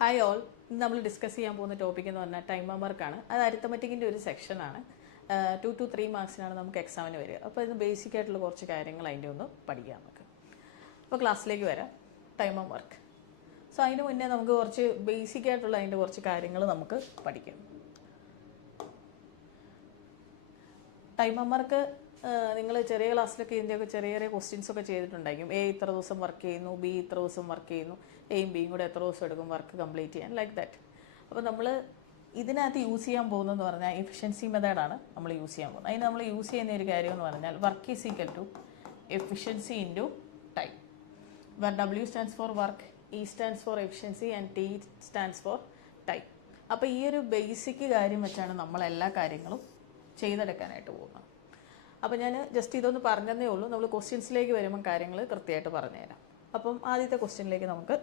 Hi all, ഇന്ന് നമ്മൾ discuss ചെയ്യാൻ പോകുന്ന ടോപ്പിക് എന്ന് പറഞ്ഞാൽ ടൈം വർക്കാണ്. അത് അരിത്തമെറ്റിക്കിൻ്റെ ഒരു സെക്ഷനാണ്. 2 to 3 മാർക്സിനാണ് നമുക്ക് എക്സാമിന് വരിക. അപ്പോൾ ഇത് ബേസിക് ആയിട്ടുള്ള കുറച്ച് കാര്യങ്ങൾ അതിൻ്റെ ഒന്ന് പഠിക്കാം നമുക്ക്. അപ്പോൾ ക്ലാസ്സിലേക്ക് വരാം. Time work. സോ അതിന് മുന്നേ നമുക്ക് കുറച്ച് ബേസിക് ആയിട്ടുള്ള അതിൻ്റെ കുറച്ച് കാര്യങ്ങൾ നമുക്ക് പഠിക്കാം. ടൈം വർക്ക് നിങ്ങൾ ചെറിയ ക്ലാസ്സിലൊക്കെ ഇതിൻ്റെയൊക്കെ ചെറിയ ചെറിയ ക്വസ്റ്റ്യൻസ് ഒക്കെ ചെയ്തിട്ടുണ്ടായിരിക്കും. എ ഇത്ര ദിവസം വർക്ക് ചെയ്യുന്നു, ബി ഇത്ര ദിവസം വർക്ക് ചെയ്യുന്നു, എയും ബിയും കൂടെ എത്ര ദിവസം എടുക്കും വർക്ക് കംപ്ലീറ്റ് ചെയ്യാൻ, ലൈക്ക് ദാറ്റ്. അപ്പോൾ നമ്മൾ ഇതിനകത്ത് യൂസ് ചെയ്യാൻ പോകുന്നതെന്ന് പറഞ്ഞാൽ എഫിഷ്യൻസി മെത്തേഡാണ് നമ്മൾ യൂസ് ചെയ്യാൻ പോകുന്നത്. അതിന് നമ്മൾ യൂസ് ചെയ്യുന്ന ഒരു കാര്യം എന്ന് പറഞ്ഞാൽ work is equal to efficiency into time. where W stands for work, E stands for efficiency and T stands for time. അപ്പോൾ ഈ ഒരു ബേസിക് കാര്യം വെച്ചാണ് നമ്മൾ എല്ലാ കാര്യങ്ങളും ചെയ്തെടുക്കാനായിട്ട് പോകുന്നത്. അപ്പോൾ ഞാൻ ജസ്റ്റ് ഇതൊന്ന് പറഞ്ഞതേ ഉള്ളൂ. നമ്മൾ ക്വസ്റ്റ്യൻസിലേക്ക് വരുമ്പോൾ കാര്യങ്ങൾ കൃത്യമായിട്ട് പറഞ്ഞുതരാം. അപ്പം ആദ്യത്തെ ക്വസ്റ്റ്യനിലേക്ക് നമുക്ക്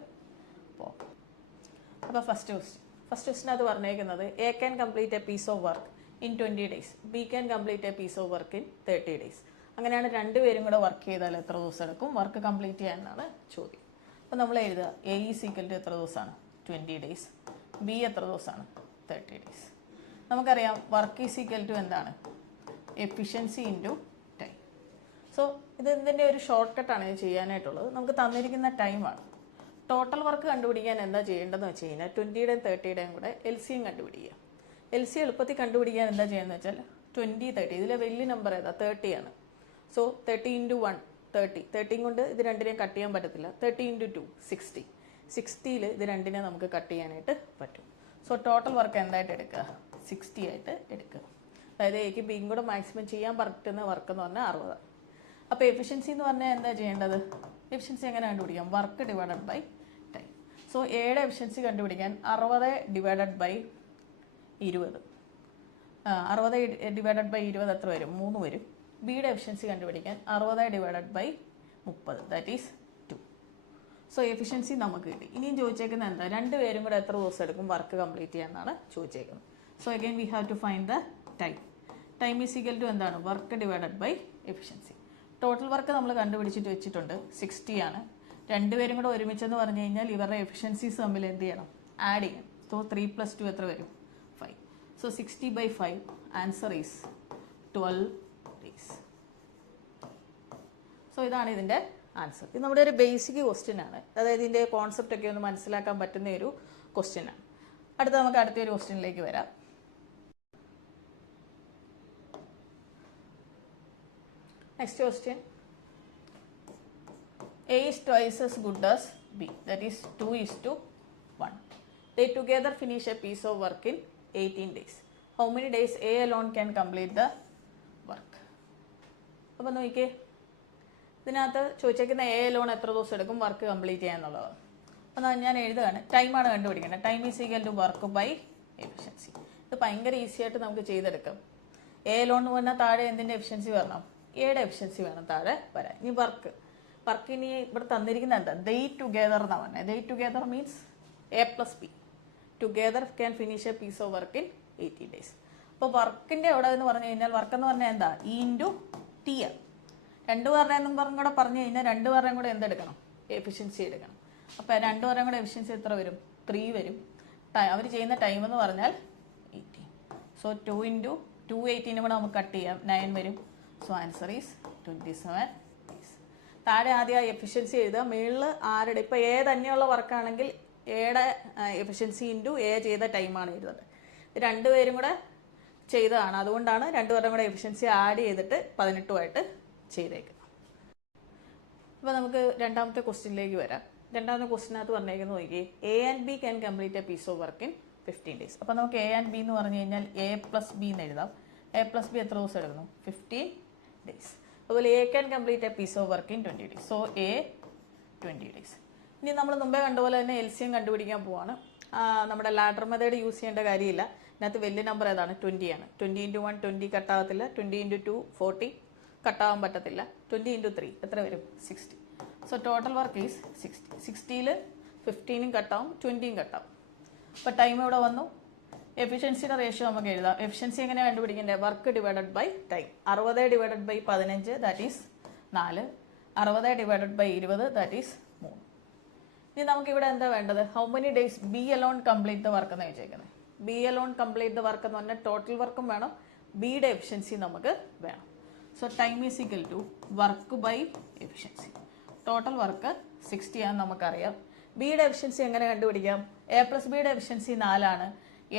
പോകാം. അപ്പോൾ ഫസ്റ്റ് ക്വസ്റ്റ്യനകത്ത് പറഞ്ഞേക്കുന്നത് A can complete a piece of work in 20 days, B can complete a piece of work in 30 days. അങ്ങനെയാണ് രണ്ടുപേരും കൂടെ വർക്ക് ചെയ്താൽ എത്ര ദിവസം എടുക്കും വർക്ക് കംപ്ലീറ്റ് ചെയ്യാനാണ് ചോദ്യം. അപ്പോൾ നമ്മൾ എഴുതുക എ ഈസ് ഈക്വൽ ടു എത്ര ദിവസമാണ് 20 days, ബി എത്ര ദിവസമാണ് 30 days. നമുക്കറിയാം വർക്ക് ഈസ് ഈക്വൽ ടു എന്താണ് എഫിഷ്യൻസി ഇൻറ്റു ടൈം. സോ ഇതിൻ്റെ ഒരു ഷോർട്ട് കട്ടാണ് ഇത് ചെയ്യാനായിട്ടുള്ളത്. നമുക്ക് തന്നിരിക്കുന്ന ടൈമാണ്. ടോട്ടൽ വർക്ക് കണ്ടുപിടിക്കാൻ എന്താ ചെയ്യേണ്ടതെന്ന് വെച്ച് കഴിഞ്ഞാൽ 20യുടെയും 30യുടെയും കൂടെ LCM കണ്ടുപിടിക്കുക. LCM എളുപ്പത്തിൽ കണ്ടുപിടിക്കാൻ എന്താ ചെയ്യുന്നത് വെച്ചാൽ 20, 30 ഇതിലെ വലിയ നമ്പർ ഏതാ 30 ആണ്. സോ 30 × 1 30, 30 കൊണ്ട് ഇത് രണ്ടിനെയും കട്ട് ചെയ്യാൻ പറ്റത്തില്ല. 30 × 2 60, 60ൽ ഇത് രണ്ടിനെ നമുക്ക് കട്ട് ചെയ്യാനായിട്ട് പറ്റും. സോ ടോട്ടൽ വർക്ക് എന്തായിട്ട് എടുക്കുക 60 ആയിട്ട് എടുക്കുക. അതായത് എക്ക് ബിയും കൂടെ മാക്സിമം ചെയ്യാൻ പറ്റുന്ന വർക്ക് എന്ന് പറഞ്ഞാൽ 60. അപ്പോൾ എഫിഷ്യൻസി എന്ന് പറഞ്ഞാൽ എന്താ ചെയ്യേണ്ടത്? എഫിഷ്യൻസി എങ്ങനെ കണ്ടുപിടിക്കാം? Work divided by time. So എയുടെ എഫിഷ്യൻസി കണ്ടുപിടിക്കാൻ 60 ഡിവൈഡഡ് ബൈ 20, 60 ഡിവൈഡഡ് ബൈ 20 എത്ര വരും? 3 വരും. ബിയുടെ എഫിഷ്യൻസി കണ്ടുപിടിക്കാൻ 60 divided by 30, that is 2. So efficiency നമുക്ക് കിട്ടി. ഇനിയും ചോദിച്ചേക്കുന്നത് എന്താ? രണ്ടുപേരും കൂടെ എത്ര ദിവസം എടുക്കും വർക്ക് കംപ്ലീറ്റ് ചെയ്യാനാണ് ചോദിച്ചേക്കുന്നത്. So again we have to find the time. Time is equal to എന്താണ്? Work divided by efficiency. Total work നമ്മൾ കണ്ടുപിടിച്ചിട്ട് വെച്ചിട്ടുണ്ട് 60 ആണ്. രണ്ടുപേരും കൂടെ ഒരുമിച്ചെന്ന് പറഞ്ഞു കഴിഞ്ഞാൽ ഇവരുടെ എഫിഷ്യൻസീസ് തമ്മിൽ എന്ത് ചെയ്യണം? ആഡ് ചെയ്യണം. സോ 3 + 2 എത്ര വരും? 5. So 60/5 answer is 12 days. So ഇതാണ് ഇതിൻ്റെ ആൻസർ. ഇത് നമ്മുടെ ഒരു ബേസിക് ക്വസ്റ്റ്യൻ ആണ്. അതായത് ഇതിൻ്റെ കോൺസെപ്റ്റ് ഒക്കെ ഒന്ന് മനസ്സിലാക്കാൻ പറ്റുന്ന ഒരു ക്വസ്റ്റ്യൻ ആണ്. നമുക്ക് അടുത്തൊരു ക്വസ്റ്റ്യനിലേക്ക് വരാം. Next question. A is twice as good as B, that is 2:1. They together finish a piece of work in 18 days. How many days A alone can complete the work? അപ്പോൾ നോക്കിക്കേ, ഇതിനകത്ത് ചോദിച്ചേക്കുന്ന A alone എത്ര ദിവസം എടുക്കും work complete ചെയ്യാന്നുള്ളതാണ്. അപ്പോൾ ഞാൻ എഴുതുകയാണ്. ടൈമാണ് കണ്ടുപിടിക്കേണ്ടത്. Time is equal to work by efficiency. ഇത് ഭയങ്കര ഈസി ആയിട്ട് നമുക്ക് ചെയ്തെടുക്കാം. A alone എന്ന് പറഞ്ഞാൽ താഴെ എന്തിൻ്റെ എഫിഷ്യൻസി വരണം? എയുടെ എഫിഷ്യൻസി വേണം താഴെ വരാൻ. ഇനി വർക്ക് ഇനി ഇവിടെ തന്നിരിക്കുന്ന എന്താ? ദേ ടുഗെദർ എന്നാണ് പറഞ്ഞത്. They together means A + B together can finish a piece of work in 80 days. അപ്പോൾ വർക്കിൻ്റെ എവിടെ എന്ന് പറഞ്ഞു കഴിഞ്ഞാൽ വർക്ക് എന്ന് പറഞ്ഞാൽ എന്താ? E × T ആണ്. രണ്ടുപേരുടെയും കൂടെ പറഞ്ഞു കഴിഞ്ഞാൽ രണ്ടുപേരുടെയും കൂടെ എന്തെടുക്കണം? എഫിഷ്യൻസി എടുക്കണം. അപ്പോൾ രണ്ടുപേരുടെയും കൂടെ എഫിഷ്യൻസി എത്ര വരും? 3 വരും. അവർ ചെയ്യുന്ന ടൈം എന്ന് പറഞ്ഞാൽ 18. സോ 2 × 2 18 കൂടെ നമുക്ക് കട്ട് ചെയ്യാം, 9 വരും. So answer is 27 days. താഴെ ആദ്യം ആ എഫിഷ്യൻസി എഴുതുക. മുകളിൽ ആരുടെ ഇപ്പോൾ എ തന്നെയുള്ള വർക്കാണെങ്കിൽ എയുടെ എഫിഷ്യൻസി ഇൻറ്റു എ ചെയ്ത ടൈമാണ് എഴുതുന്നത്. രണ്ടുപേരും കൂടെ ചെയ്തതാണ്, അതുകൊണ്ടാണ് രണ്ടുപേരും കൂടെ എഫിഷ്യൻസി ആഡ് ചെയ്തിട്ട് 18 ചെയ്തേക്കുന്നത്. അപ്പോൾ നമുക്ക് രണ്ടാമത്തെ ക്വസ്റ്റ്യനിലേക്ക് വരാം. രണ്ടാമത്തെ ക്വസ്റ്റ്യനകത്ത് പറഞ്ഞേക്കുന്നത് നോക്കി A and B can complete a piece of work in 15 days. അപ്പോൾ നമുക്ക് A and B എന്ന് പറഞ്ഞു കഴിഞ്ഞാൽ A + B എന്ന് എഴുതാം. A + B എത്ര ദിവസം എടുക്കുന്നു? 15 days. അതുപോലെ A can complete a piece of work in 20 days. So A 20 days. ഇനി നമ്മൾ മുമ്പേ കണ്ടുപോലെ തന്നെ LCM കണ്ടുപിടിക്കാൻ പോവാണ്. നമ്മുടെ ലാഡർ മെത്തേഡ് യൂസ് ചെയ്യേണ്ട കാര്യമില്ല. ഇതിനകത്ത് വലിയ നമ്പർ ഏതാണ്? 20 ആണ്. 20 × 1 20 കട്ടാകത്തില്ല. 20 × 2 40 കട്ടാവാൻ പറ്റത്തില്ല. 20 × 3 എത്ര വരും? 60. So total work is 60. 60ൽ 15 കട്ടാവും, 20 കട്ടാവും. അപ്പോൾ ടൈം ഇവിടെ വന്നു. എഫിഷ്യൻസിയുടെ റേഷ്യോ നമുക്ക് എഴുതാം. എഫിഷ്യൻസി എങ്ങനെയാണ് കണ്ടുപിടിക്കേണ്ടത്? Work divided by time. 60 divided by 15 that is 4. 60 divided by 20 that is 3. ഇനി നമുക്ക് ഇവിടെ എന്താ വേണ്ടത്? How many days B alone complete the work എന്ന് വെച്ചേക്കുന്നത്. B alone complete the work എന്ന് പറഞ്ഞാൽ ടോട്ടൽ വർക്കും വേണം, ബിയുടെ എഫിഷ്യൻസി നമുക്ക് വേണം. So time is equal to work by efficiency. Total work 60 ആണെന്ന് നമുക്കറിയാം. ബിയുടെ എഫിഷ്യൻസി എങ്ങനെ കണ്ടുപിടിക്കാം? എ പ്ലസ് ബിയുടെ എഫിഷ്യൻസി 4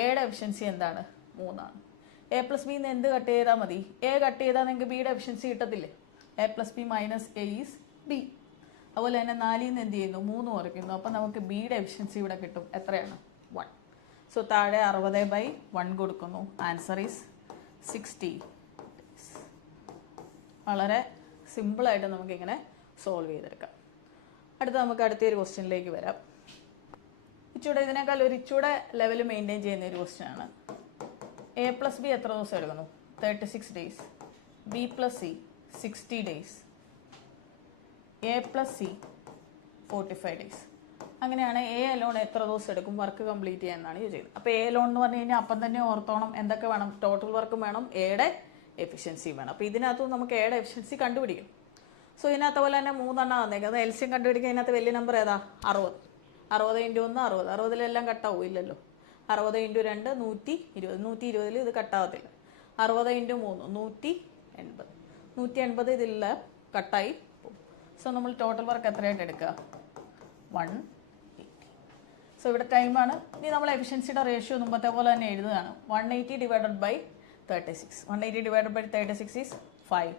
എയുടെ എഫിഷ്യൻസി എന്താണ്? 3. എ പ്ലസ് ബിന്ന് എന്ത് കട്ട് ചെയ്താൽ മതി? എ കട്ട് ചെയ്താൽ നിങ്ങൾക്ക് ബിയുടെ എഫിഷ്യൻസി കിട്ടത്തില്ലേ? A plus B minus A is B. അതുപോലെ തന്നെ 4 എന്ത് ചെയ്യുന്നു? 3 കുറയ്ക്കുന്നു. അപ്പം നമുക്ക് ബിയുടെ എഫിഷ്യൻസി ഇവിടെ കിട്ടും. എത്രയാണ്? 1. സോ താഴെ 60/1 കൊടുക്കുന്നു. Answer is 60. വളരെ സിമ്പിളായിട്ട് നമുക്കിങ്ങനെ സോൾവ് ചെയ്തെടുക്കാം. നമുക്ക് അടുത്തൊരു ക്വസ്റ്റ്യനിലേക്ക് വരാം. ഇതിനേക്കാൾ ഇച്ചൂടെ ലെവൽ മെയിൻറ്റെയിൻ ചെയ്യുന്ന ഒരു ക്വസ്റ്റ്യൻ ആണ്. എ പ്ലസ് ബി എത്ര ദിവസം എടുക്കുന്നു? 36 days. B plus C 60 days. A plus C 45 days. അങ്ങനെയാണ് എ അലോൺ എത്ര ദിവസം എടുക്കും വർക്ക് കംപ്ലീറ്റ് ചെയ്യാനാണ് ചോദിക്കുന്നത്. അപ്പോൾ എ അലോൺ എന്ന് പറഞ്ഞു കഴിഞ്ഞാൽ അപ്പം തന്നെ ഓർത്തോണം എന്തൊക്കെ വേണം? ടോട്ടൽ വർക്കും വേണം, എയുടെ എഫിഷ്യൻസിയും വേണം. അപ്പോൾ ഇതിനകത്ത് നമുക്ക് എയുടെ എഫിഷ്യൻസി കണ്ടുപിടിക്കും. സോ ഇതിനകത്ത് പോലെ തന്നെ 3 വന്നേക്കുന്നത്. എൽസിയം കണ്ടുപിടിക്കുക. ഇതിനകത്ത് വലിയ നമ്പർ ഏതാ? 60. 60 × 1 60. 60 കട്ടാവും ഇല്ലല്ലോ. 60 × 2 120. 120 ഇത് കട്ടാവത്തില്ല. 60 × 3 180. 180 ഇതില്ല കട്ടായി പോകും. സോ നമ്മൾ ടോട്ടൽ വർക്ക് എത്രയായിട്ട് എടുക്കുക? 180. സോ ഇവിടെ ടൈമാണ്. ഇനി നമ്മൾ എഫിഷ്യൻസിയുടെ റേഷ്യോ മുമ്പത്തെ പോലെ തന്നെ എഴുതുകയാണ്. 180 divided by 36. 180 divided by 36 is 5.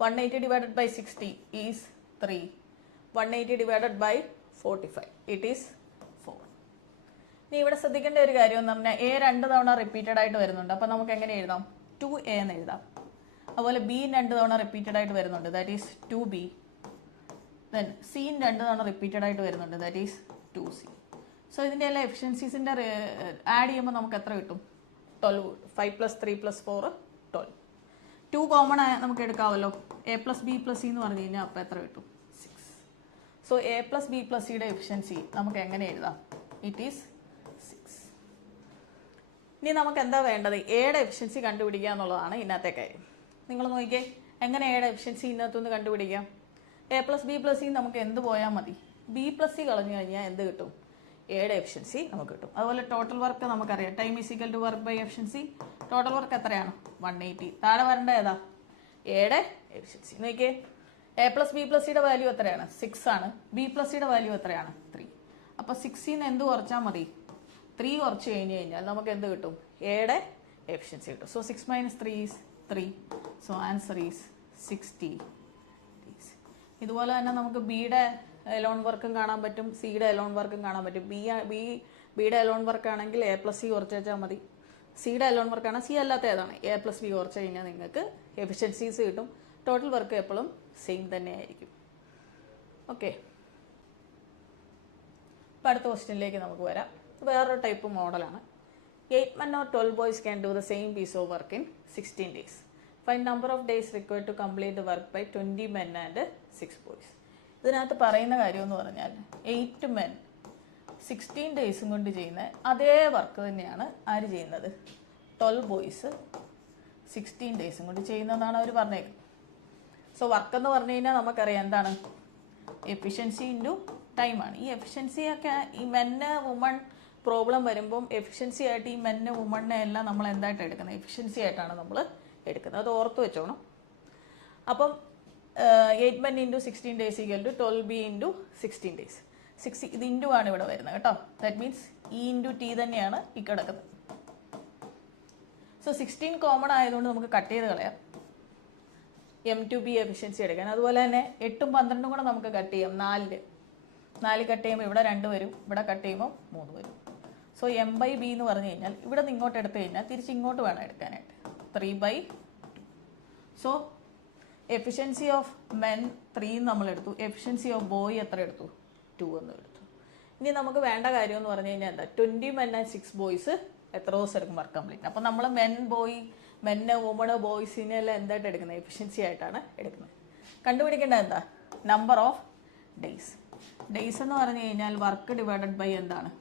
180 divided by 60 is 3. 180 divided by 45 it is 4. ഇനി ഇവിടെ ശ്രദ്ധിക്കേണ്ട ഒരു കാര്യം എന്ന് പറഞ്ഞാൽ എ 2 തവണ റിപ്പീറ്റഡ് ആയിട്ട് വരുന്നുണ്ട്. അപ്പം നമുക്ക് എങ്ങനെ എഴുതാം? 2a എന്ന് എഴുതാം. അതുപോലെ ബി 2 തവണ റിപ്പീറ്റഡ് ആയിട്ട് വരുന്നുണ്ട്. That is 2b. Then C 2 തവണ റിപ്പീറ്റഡ് ആയിട്ട് വരുന്നുണ്ട്. That is 2c. സോ ഇതിൻ്റെ എല്ലാം എഫിഷ്യൻസീസിൻ്റെ ആഡ് ചെയ്യുമ്പോൾ നമുക്ക് എത്ര കിട്ടും? 12. 5 + 3 + 4 12. 2 കോമൺ നമുക്ക് എടുക്കാമല്ലോ. A plus B plus C എന്ന് പറഞ്ഞു കഴിഞ്ഞാൽ അപ്പോൾ എത്ര കിട്ടും? 6. So A plus B plus സിയുടെ എഫിഷ്യൻസി നമുക്ക് എങ്ങനെ എഴുതാം? It is 6. ഇനി നമുക്ക് എന്താ വേണ്ടത്? എയുടെ എഫിഷ്യൻസി കണ്ടുപിടിക്കുക എന്നുള്ളതാണ് ഇന്നത്തെ കാര്യം. നിങ്ങൾ നോക്കിക്കേ എങ്ങനെ എയുടെ എഫിഷ്യൻസി ഇന്നത്തൊന്ന് കണ്ടുപിടിക്കാം. A plus B plus C നമുക്ക് എന്ത് പോയാൽ മതി? ബി പ്ലസ് സി കളഞ്ഞു കഴിഞ്ഞാൽ എന്ത് കിട്ടും? എയുടെ എഫിഷ്യൻസി നമുക്ക് കിട്ടും. അതുപോലെ ടോട്ടൽ വർക്ക് നമുക്കറിയാം. Time is equal to work by efficiency. Total work എത്രയാണ്? 180. താഴെ വരേണ്ട ഏതാ? എയുടെ എഫിഷ്യൻസി. നോക്കിയേ എ പ്ലസ് ബി പ്ലസ് സിയുടെ വാല്യൂ എത്രയാണ്? 6 ആണ്. ബി പ്ലസ് സിയുടെ വാല്യൂ എത്രയാണ്? 3. അപ്പോൾ 6 എന്ത് കുറച്ചാൽ മതി? 3 കുറച്ച് കഴിഞ്ഞാൽ നമുക്ക് എന്ത് കിട്ടും? എയുടെ എഫിഷ്യൻസി കിട്ടും. So 6 - 3 is 3. So answer is 60. ഇതുപോലെ തന്നെ നമുക്ക് ബിയുടെ എലോൺ വർക്കും കാണാൻ പറ്റും, സിയുടെ എലോൺ വർക്കും കാണാൻ പറ്റും. ബിയുടെ എലോൺ വർക്ക് ആണെങ്കിൽ എ പ്ലസ് സി കുറച്ച് വെച്ചാൽ മതി. സിയുടെ എലോൺ വർക്കാണ്. സി അല്ലാത്ത ഏതാണ്? എ പ്ലസ് ബി കുറച്ച് കഴിഞ്ഞാൽ നിങ്ങൾക്ക് എഫിഷ്യൻസീസ് കിട്ടും. ടോട്ടൽ വർക്ക് എപ്പോഴും സെയിം തന്നെയായിരിക്കും. ഓക്കെ, അപ്പോൾ അടുത്ത ക്വസ്റ്റ്യനിലേക്ക് നമുക്ക് വരാം. വേറൊരു ടൈപ്പ് മോഡലാണ്. 8 men or 12 boys can do the same piece of work in 16 days. Find number of days required to complete the work by 20 men and 6 boys. ഇതിനകത്ത് പറയുന്ന കാര്യം എന്ന് പറഞ്ഞാൽ 8 men 16 ഡേയ്സും കൊണ്ട് ചെയ്യുന്ന അതേ വർക്ക് തന്നെയാണ് ആര് ചെയ്യുന്നത്? 12 ബോയ്സ് 16 ഡേയ്സും കൊണ്ട് ചെയ്യുന്നതാണ് അവർ പറഞ്ഞേക്കുന്നത്. സോ വർക്ക് എന്ന് പറഞ്ഞു കഴിഞ്ഞാൽ നമുക്കറിയാം എന്താണ്? എഫിഷ്യൻസി ഇൻറ്റു ടൈമാണ്. ഈ എഫിഷ്യൻസിയൊക്കെ ഈ മെന്ന് വുമൺ പ്രോബ്ലം വരുമ്പം എഫിഷ്യൻസി ആയിട്ട് ഈ മെന്ന് വുമണിനെ എല്ലാം നമ്മൾ എന്തായിട്ട് എടുക്കുന്നത്? എഫിഷ്യൻസി ആയിട്ടാണ് നമ്മൾ എടുക്കുന്നത്. അത് ഓർത്ത് വെച്ചോണം. അപ്പം 8 men × 16 days = 12b × 16 days. 6 ഇത് ഇൻറ്റു ആണ് ഇവിടെ വരുന്നത് കേട്ടോ. That means E into T തന്നെയാണ് ഈ കിടക്കുന്നത്. സോ 16 കോമൺ ആയതുകൊണ്ട് നമുക്ക് കട്ട് ചെയ്ത് കളയാം. m2b എഫിഷ്യൻസി എടുക്കാൻ. അതുപോലെ തന്നെ 8ഉം 12ഉം കൂടെ നമുക്ക് കട്ട് ചെയ്യാം. 4 കട്ട് ചെയ്യുമ്പോൾ ഇവിടെ 2 വരും, ഇവിടെ കട്ട് ചെയ്യുമ്പോൾ 3 വരും. സോ m/b എന്ന് പറഞ്ഞു കഴിഞ്ഞാൽ ഇവിടെ നിന്ന് ഇങ്ങോട്ട് എടുത്തു കഴിഞ്ഞാൽ തിരിച്ച് ഇങ്ങോട്ട് വേണം എടുക്കാനായിട്ട്. 3/2. സോ എഫിഷ്യൻസി ഓഫ് മെൻ 3 നമ്മൾ എടുത്തു. എഫിഷ്യൻസി ഓഫ് ബോയ് എത്ര എടുത്തു? 2 എന്ന് എടുത്തു. ഇനി നമുക്ക് വേണ്ട കാര്യം എന്ന് പറഞ്ഞു കഴിഞ്ഞാൽ എന്താ? 20 men and 6 boys എത്ര ദിവസം എടുക്കും വർക്ക് കംപ്ലീറ്റ്? അപ്പോൾ നമ്മൾ മെന്ന് വുമണ് ബോയ്സിനെ എല്ലാം എന്തായിട്ട് എടുക്കുന്നത്? എഫിഷ്യൻസി ആയിട്ടാണ് എടുക്കുന്നത്. കണ്ടുപിടിക്കേണ്ടത് എന്താ? Number of days. ഡേയ്സ് എന്ന് പറഞ്ഞു കഴിഞ്ഞാൽ വർക്ക് ഡിവൈഡഡ് ബൈ എന്താണ്?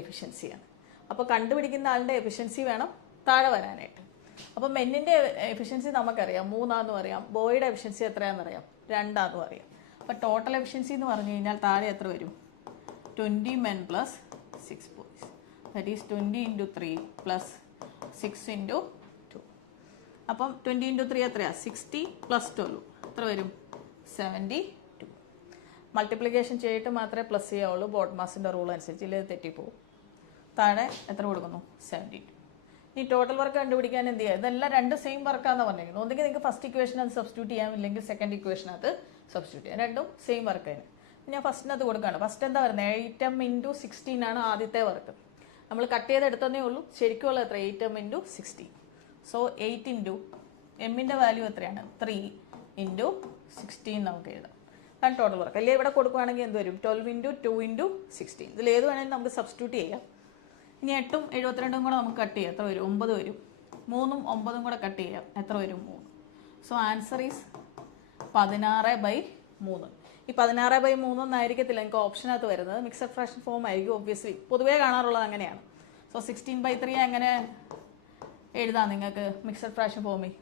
എഫിഷ്യൻസിയാണ്. അപ്പോൾ കണ്ടുപിടിക്കുന്ന ആളുടെ എഫിഷ്യൻസി വേണം താഴെ വരാനായിട്ട്. അപ്പോൾ മെന്നിൻ്റെ എഫിഷ്യൻസി നമുക്കറിയാം 3 അറിയാം. ബോയുടെ എഫിഷ്യൻസി എത്രയാണെന്ന് അറിയാം 2 അറിയാം. അപ്പോൾ ടോട്ടൽ എഫിഷ്യൻസി എന്ന് പറഞ്ഞു കഴിഞ്ഞാൽ താഴെ എത്ര വരും? 20 men plus 6 boys. That is 20 into 3 plus 6 into 2. അപ്പം 20 into 3 എത്രയാണ്? 60 plus 12 എത്ര വരും? 72. മൾട്ടിപ്ലിക്കേഷൻ ചെയ്തിട്ട് മാത്രമേ പ്ലസ് ചെയ്യാവുള്ളൂ. ബോട്ട് മാസിൻ്റെ റൂൾ അനുസരിച്ച് ഇല്ലെങ്കിൽ തെറ്റിപ്പോവും. താഴെ എത്ര കൊടുക്കുന്നു? 72. ഇനി ടോട്ടൽ വർക്ക് കണ്ടുപിടിക്കാൻ എന്ത് ചെയ്യുക? ഇതെല്ലാം രണ്ട് സെയിം വർക്കാണെന്ന് പറഞ്ഞിരിക്കുന്നു. ഒന്നെങ്കിൽ നിങ്ങൾക്ക് ഫസ്റ്റ് ഇക്വേഷൻ അത് സബ്സ്റ്റിറ്റ്യൂട്ട് ചെയ്യാം, ഇല്ലെങ്കിൽ സെക്കൻഡ് ഇക്വേഷനകത്ത് സബ്സ്റ്റിറ്റ്യൂട്ട് ചെയ്യാം. രണ്ടും സെയിം വർക്ക് തന്നെ. ഞാൻ ഫസ്റ്റിനകത്ത് കൊടുക്കുകയാണ്. ഫസ്റ്റ് എന്താ പറയുന്നത്? 8m into 16 ആണ് ആദ്യത്തെ വർക്ക്. നമ്മൾ കട്ട് ചെയ്തെടുത്തതേ ഉള്ളൂ. ശരിക്കുള്ള എത്ര? 8m into 16. സോ 8 into എമ്മിൻ്റെ വാല്യൂ എത്രയാണ്? 3 into 16 നമുക്ക് എഴുതാം. അതാണ് ടോട്ടൽ വർക്ക്. അല്ലെങ്കിൽ ഇവിടെ കൊടുക്കുകയാണെങ്കിൽ എന്ത് വരും? 12 into 2 into 16. ഇതിൽ ഏത് വേണമെങ്കിലും നമുക്ക് സബ്സ്റ്റിറ്റ്യൂട്ട് ചെയ്യാം. ഇനി 8ഉം 72ഉം കൂടെ നമുക്ക് കട്ട് ചെയ്യാം. എത്ര വരും? 9 വരും. 3ഉം 9ഉം കൂടെ കട്ട് ചെയ്യാം. എത്ര വരും? 3. So answer is 16/3. ഈ 16/3 ഒന്നായിരിക്കത്തില്ല നിങ്ങൾക്ക് ഓപ്ഷനകത്ത് വരുന്നത്. മിക്സഡ് ഫ്രാക്ഷൻ ഫോം ആയിരിക്കും ഒബ്വിയസ്ലി. പൊതുവേ കാണാറുള്ളത് അങ്ങനെയാണ്. സോ 16/3 എങ്ങനെ എഴുതാം നിങ്ങൾക്ക് മിക്സഡ് ഫ്രാക്ഷൻ ഫോമിൽ?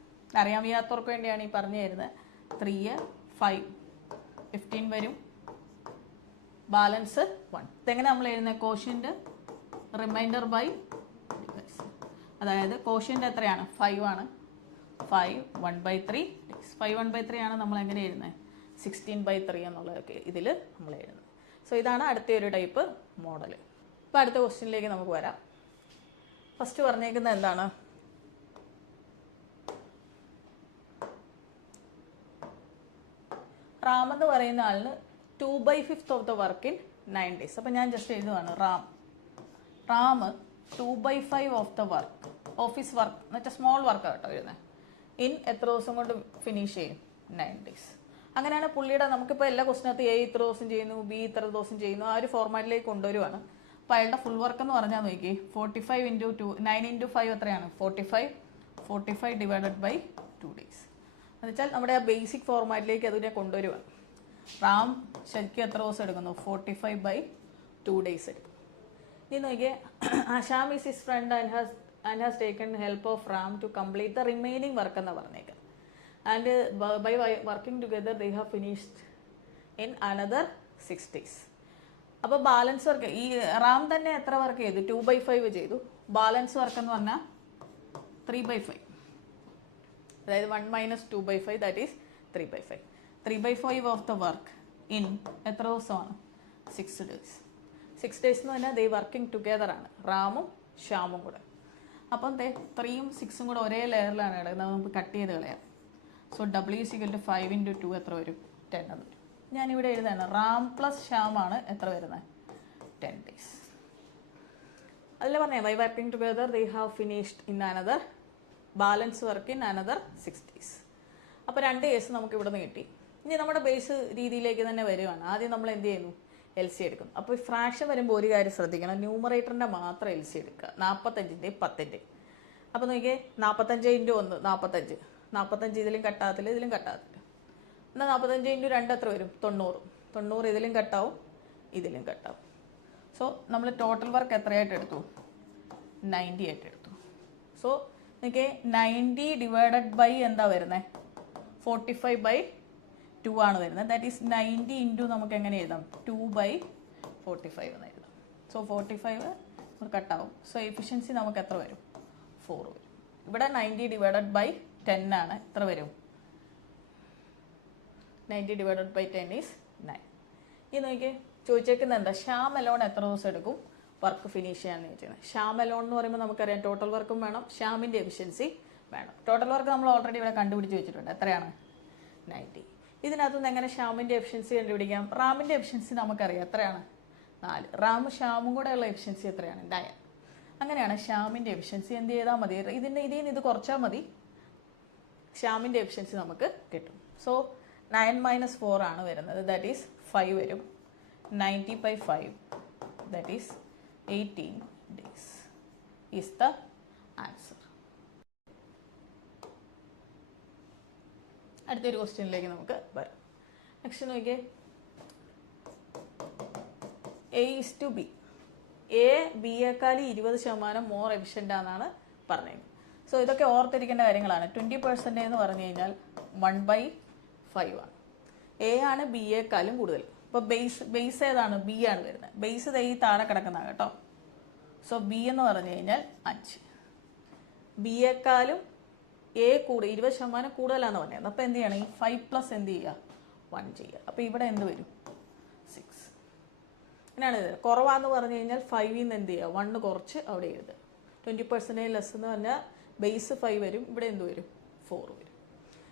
അറിയാൻ വയ്യാത്തവർക്ക് വേണ്ടിയാണ് ഈ പറഞ്ഞു തരുന്നത്. 3 5 15 വരും, ബാലൻസ് 1. ഇതെങ്ങനെ നമ്മൾ എഴുതുന്നത്? Quotient remainder by divisor. അതായത് കോഷ്യൻ്റ് എത്രയാണ്? 5 ആണ്. 5 1/3 5 1/3 ആണ് നമ്മൾ എങ്ങനെ എഴുതുന്നത്? 16/3 എന്നുള്ളതൊക്കെ ഇതിൽ നമ്മൾ എഴുതുന്നത്. സോ ഇതാണ് അടുത്ത ഒരു ടൈപ്പ് മോഡൽ. അപ്പോൾ അടുത്ത ക്വസ്റ്റ്യനിലേക്ക് നമുക്ക് വരാം. ഫസ്റ്റ് പറഞ്ഞേക്കുന്നത് എന്താണ്? റാം എന്ന് പറയുന്ന ആളിന് 2/5 of the work in 9 days. അപ്പം ഞാൻ ജസ്റ്റ് എഴുതുവാണ് Ram 2/5 of the work, office work എന്ന് വെച്ചാൽ സ്മോൾ വർക്ക് കേട്ടോ എഴുതുന്നത്, ഇൻ എത്ര ദിവസം കൊണ്ട് ഫിനിഷ് ചെയ്യും? 9 days. അങ്ങനെയാണ് പുള്ളിയുടെ. നമുക്കിപ്പോൾ എല്ലാ ക്വസ്റ്റിനകത്ത് എ ഇത്ര ദിവസം ചെയ്യുന്നു, ബി ഇത്ര ദിവസം ചെയ്യുന്നു, ആ ഒരു ഫോർമാറ്റിലേക്ക് കൊണ്ടുവരുവാണ്. അപ്പോൾ അയാളുടെ ഫുൾ വർക്ക് എന്ന് പറഞ്ഞാൽ നോക്കി 45 into 2 9 into 5 എത്രയാണ്? 45 divided by 2 days. എന്ന് വെച്ചാൽ നമ്മുടെ ആ ബേസിക് ഫോർമാറ്റിലേക്ക് അതിനെ കൊണ്ടുവരുവാണ്. റാം ശരിക്കും എത്ര ദിവസം എടുക്കുന്നു? 45/2 days എടുക്കും. ഇനി നോക്കിയേ, Asham is his friend and has taken help of Ram to complete the remaining work എന്ന് പറഞ്ഞേക്കാം. And by working together they have finished in another 6 days. അപ്പോൾ ബാലൻസ് വർക്ക് ഈ റാം തന്നെ എത്ര വർക്ക് ചെയ്തു? 2/5 ചെയ്തു. ബാലൻസ് വർക്ക് എന്ന് പറഞ്ഞാൽ 3/5. അതായത് 1 minus 2/5 that is 3/5. 3/5 of the work in എത്ര ദിവസമാണ്? 6 days. 6 days എന്ന് പറഞ്ഞാൽ ദേ വർക്കിംഗ് ടുഗെദർ ആണ്, റാമും ശ്യാമും കൂടെ. അപ്പം 3ഉം 6ഉം കൂടെ ഒരേ ലെയറിലാണ് കിടക്കുന്നത്. നമുക്ക് കട്ട് ചെയ്ത് കളയാം. സോ W = 5 into 2 എത്ര വരും? 10 എന്ന് വരും. ഞാനിവിടെ എഴുതാണ് റാം പ്ലസ് ശ്യാമാണ് എത്ര വരുന്നത്? 10 days. അല്ല പറഞ്ഞേ by working together they have finished in another balance work in another 6 days. അപ്പോൾ 2 days നമുക്ക് ഇവിടെ നിന്ന് കിട്ടി. ഇനി നമ്മുടെ ബേസ് രീതിയിലേക്ക് തന്നെ വരുവാണ്. ആദ്യം നമ്മൾ എന്ത് ചെയ്യുന്നു? LC എടുക്കും. അപ്പോൾ ഫ്രാക്ഷൻ വരുമ്പോൾ ഒരു കാര്യം ശ്രദ്ധിക്കണം, ന്യൂമറേറ്ററിൻ്റെ മാത്രം LC എടുക്കുക. 45ൻ്റെയും 10ൻ്റെയും. അപ്പോൾ നോക്കിയേ 45 into 1 45. 45 ഇതിലും കട്ടാകത്തില്ല, ഇതിലും കട്ടാകത്തില്ല. എന്നാൽ 45 into 2 എത്ര വരും? 90 ഇതിലും കട്ടാവും, ഇതിലും കട്ടാവും. സോ നമ്മൾ ടോട്ടൽ വർക്ക് എത്രയായിട്ട് എടുത്തു? 90 ആയിട്ട് എടുത്തു. സോ നോക്കിയേ 90 ഡിവൈഡഡ് ബൈ എന്താ വരുന്നത്? 45/2 ആണ് വരുന്നത്. ദാറ്റ് ഈസ് 90 into നമുക്ക് എങ്ങനെ എഴുതാം? 2/45 എന്ന് എഴുതാം. സോ 45 കട്ടാവും. സോ എഫിഷ്യൻസി നമുക്ക് എത്ര വരും? 4 വരും. ഇവിടെ 90 ഡിവൈഡഡ് ബൈ 10 ആണ്. എത്ര വരും? 90 ഡിവൈഡഡ് ബൈ 10 ഈസ് 9. ഈ നോക്കിയേ ചോദിച്ചേക്കുന്നത് എന്താ? ശ്യാം അലോൺ എത്ര ദിവസം എടുക്കും വർക്ക് ഫിനിഷ് ചെയ്യാന്ന് ചോദിച്ചത്? ശ്യാം അലോൺ എന്ന് പറയുമ്പോൾ നമുക്കറിയാം ടോട്ടൽ വർക്കും വേണം, ശ്യാമിൻ്റെ എഫിഷ്യൻസി വേണം. ടോട്ടൽ വർക്ക് നമ്മൾ ഓൾറെഡി ഇവിടെ കണ്ടുപിടിച്ച് വെച്ചിട്ടുണ്ട്. എത്രയാണ്? 90. ഇതിനകത്തുനിന്ന് എങ്ങനെ ശ്യാമിൻ്റെ എഫിഷ്യൻസി കണ്ടുപിടിക്കാം? റാമിൻ്റെ എഫിഷ്യൻസി നമുക്കറിയാം എത്രയാണ്? 4. റാം ശ്യാമും കൂടെ ഉള്ള എഫിഷ്യൻസി എത്രയാണ്? 9. അങ്ങനെയാണ് ശ്യാമിൻ്റെ എഫിഷ്യൻസി. എന്ത് ചെയ്താൽ മതി? ഇതിൽ നിന്ന് ഇത് കുറച്ചാൽ മതി, ശ്യാമിൻ്റെ എഫിഷ്യൻസി നമുക്ക് കിട്ടും. സോ 9 - 4 ആണ് വരുന്നത്. ദാറ്റ് ഈസ് 5 വരും. 90/5 that is 18 days is the answer. അടുത്തൊരു ക്വസ്റ്റ്യനിലേക്ക് നമുക്ക് വരാം. നെക്സ്റ്റ് നോക്കിയേ, A/B. A Bയേക്കാൾ 20% മോർ എഫിഷ്യൻ്റ് ആണെന്നാണ് പറഞ്ഞത്. സോ ഇതൊക്കെ ഓർത്തിരിക്കേണ്ട കാര്യങ്ങളാണ്. 20% എന്ന് പറഞ്ഞു കഴിഞ്ഞാൽ 1/5 ആണ്. A ആണ് Bയേക്കാളും കൂടുതൽ. ഇപ്പോൾ ബേസ് ഏതാണ്? ബി ആണ് വരുന്നത്. ബേസ് ഈ താഴെ കിടക്കുന്നതാണ് കേട്ടോ. സോ ബി എന്ന് പറഞ്ഞു കഴിഞ്ഞാൽ 5. ബിയേക്കാളും എ 20% കൂടുതലാണെന്ന് പറഞ്ഞത്. അപ്പോൾ എന്ത് ചെയ്യണം? ഈ 5+ എന്ത് ചെയ്യുക? 1 ചെയ്യുക. അപ്പോൾ ഇവിടെ എന്ത് വരും? 6. അങ്ങനെയാണ് ഇത്. കുറവാന്ന് പറഞ്ഞു കഴിഞ്ഞാൽ 5ൽ നിന്ന് എന്ത് ചെയ്യുക? 1 കുറച്ച് അവിടെ എഴുതുക. 20% ലെസ് എന്ന് പറഞ്ഞാൽ ബേസ് 5 വരും, ഇവിടെ എന്ത് വരും? 4 വരും.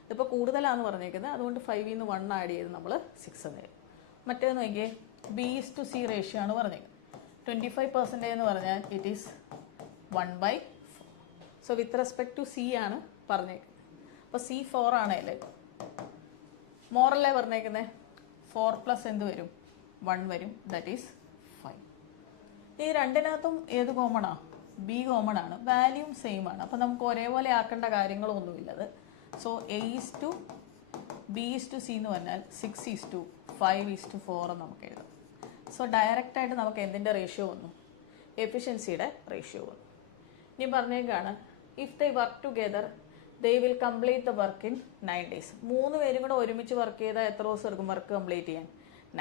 ഇതിപ്പോൾ കൂടുതലാണെന്ന് പറഞ്ഞേക്കുന്നത്, അതുകൊണ്ട് 5ൽ നിന്ന് 1 ആഡ് ചെയ്ത് നമ്മൾ 6 എന്ന് വരും. മറ്റേത് നോക്കിയേ, B/C റേഷ്യോ ആണ് പറഞ്ഞേക്കുന്നത്. 25% എന്ന് പറഞ്ഞാൽ it is 1/4. So with respect to C ആണ് പറഞ്ഞേക്കുന്നത്. അപ്പോൾ C 4 ആണല്ലേ, മോറല്ലേ പറഞ്ഞേക്കുന്നത്. 4+ എന്ത് വരും? 1 വരും, ദാറ്റ് ഈസ് 5. ഈ രണ്ടിനകത്തും ഏത് കോമണാ? ബി കോമൺ ആണ്. വാല്യൂം സെയിം ആണ്. അപ്പോൾ നമുക്ക് ഒരേപോലെ ആക്കേണ്ട കാര്യങ്ങളൊന്നുമില്ലത്. സോ A/B/C എന്ന് പറഞ്ഞാൽ 6:5:4 എന്ന് നമുക്ക് എഴുതാം. സോ ഡയറക്റ്റായിട്ട് നമുക്ക് എന്തിൻ്റെ റേഷ്യോ വന്നു? എഫിഷ്യൻസിയുടെ റേഷ്യോ വന്നു. ഇനി പറഞ്ഞേക്കാണ്, if they work together they will complete the work in 9 days. 3 പേരും കൂടെ ഒരുമിച്ച് വർക്ക് ചെയ്താൽ എത്ര ദിവസം എടുക്കും വർക്ക് കംപ്ലീറ്റ് ചെയ്യാൻ?